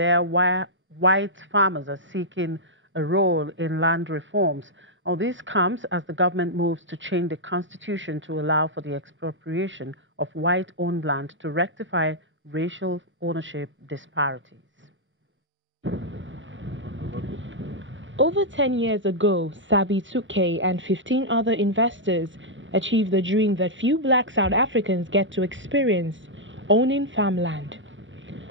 there why white farmers are seeking a role in land reforms. Now, this comes as the government moves to change the constitution to allow for the expropriation of white-owned land to rectify racial ownership disparities. Over 10 years ago, Sabi Tuke and 15 other investors achieved the dream that few black South Africans get to experience, owning farmland.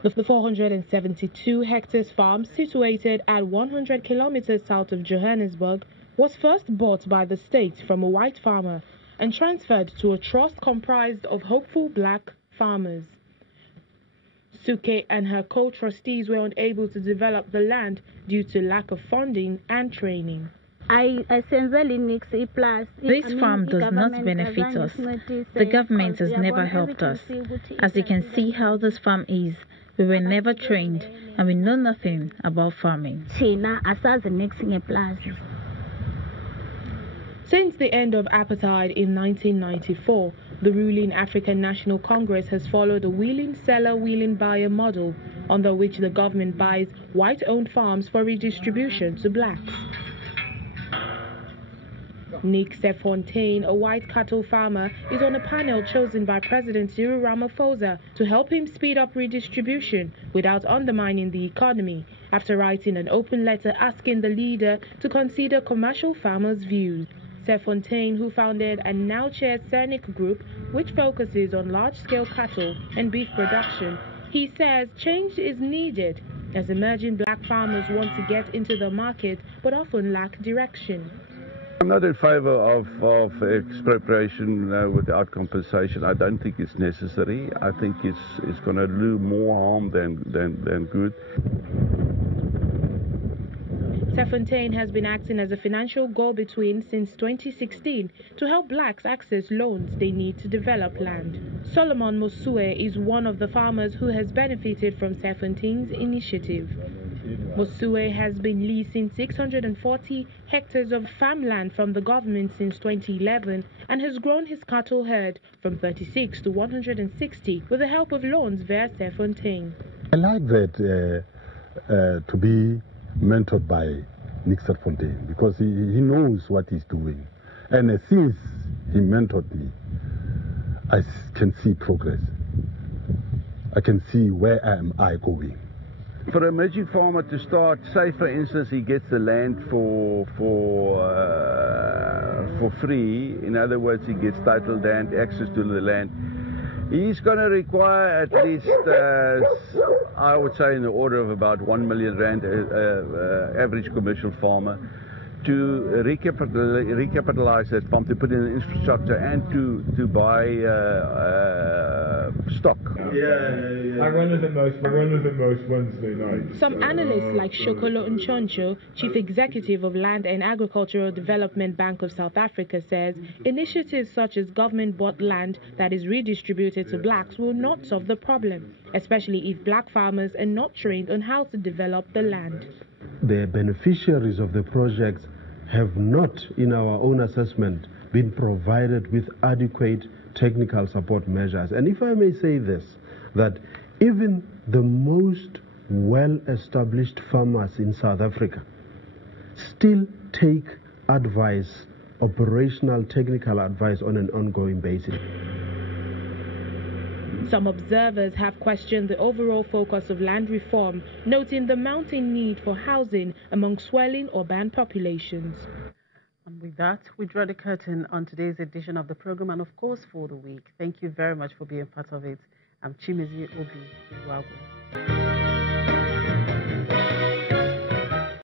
The 472 hectares farm, situated at 100 kilometers south of Johannesburg, was first bought by the state from a white farmer and transferred to a trust comprised of hopeful black farmers. Suke and her co-trustees were unable to develop the land due to lack of funding and training. This farm does not benefit us. The government has never helped us. As you can see how this farm is, we were never trained and we know nothing about farming. Since the end of apartheid in 1994, the ruling African National Congress has followed a willing seller, willing buyer model, under which the government buys white-owned farms for redistribution to blacks. Nick Sefontaine, a white cattle farmer, is on a panel chosen by President Cyril Ramaphosa to help him speed up redistribution without undermining the economy, after writing an open letter asking the leader to consider commercial farmers' views. Sefontaine, who founded and now chairs Cernic Group, which focuses on large-scale cattle and beef production, he says change is needed as emerging black farmers want to get into the market but often lack direction. I'm not in favor of expropriation without compensation. I don't think it's necessary. I think it's going to do more harm than good. Sefontaine has been acting as a financial go-between since 2016 to help blacks access loans they need to develop land. Solomon Mosue is one of the farmers who has benefited from Sefontaine's initiative. Mosue has been leasing 640 hectares of farmland from the government since 2011 and has grown his cattle herd from 36 to 160 with the help of loans via Sefontaine. I like that to be mentored by Nick Sefontaine because he knows what he's doing. And since he mentored me, I can see progress. I can see where am I going. For an emerging farmer to start, say for instance he gets the land for free, in other words he gets title land, access to the land, he's going to require at least, I would say in the order of about 1 million rand, average commercial farmer, to recapitalize that farm, to put in infrastructure and to buy stock. I run as a most Wednesday night. Some analysts like Shokolo Nchoncho, Chief Executive of Land and Agricultural Development Bank of South Africa, says initiatives such as government-bought land that is redistributed to blacks will not solve the problem, especially if black farmers are not trained on how to develop the land. The beneficiaries of the projects have not, in our own assessment, been provided with adequate technical support measures. And if I may say this, that even the most well-established farmers in South Africa still take advice, operational technical advice on an ongoing basis. Some observers have questioned the overall focus of land reform, noting the mounting need for housing among swelling urban populations. And with that, we draw the curtain on today's edition of the program and, of course, for the week. Thank you very much for being part of it. I'm Chimezi Obi Iwagu.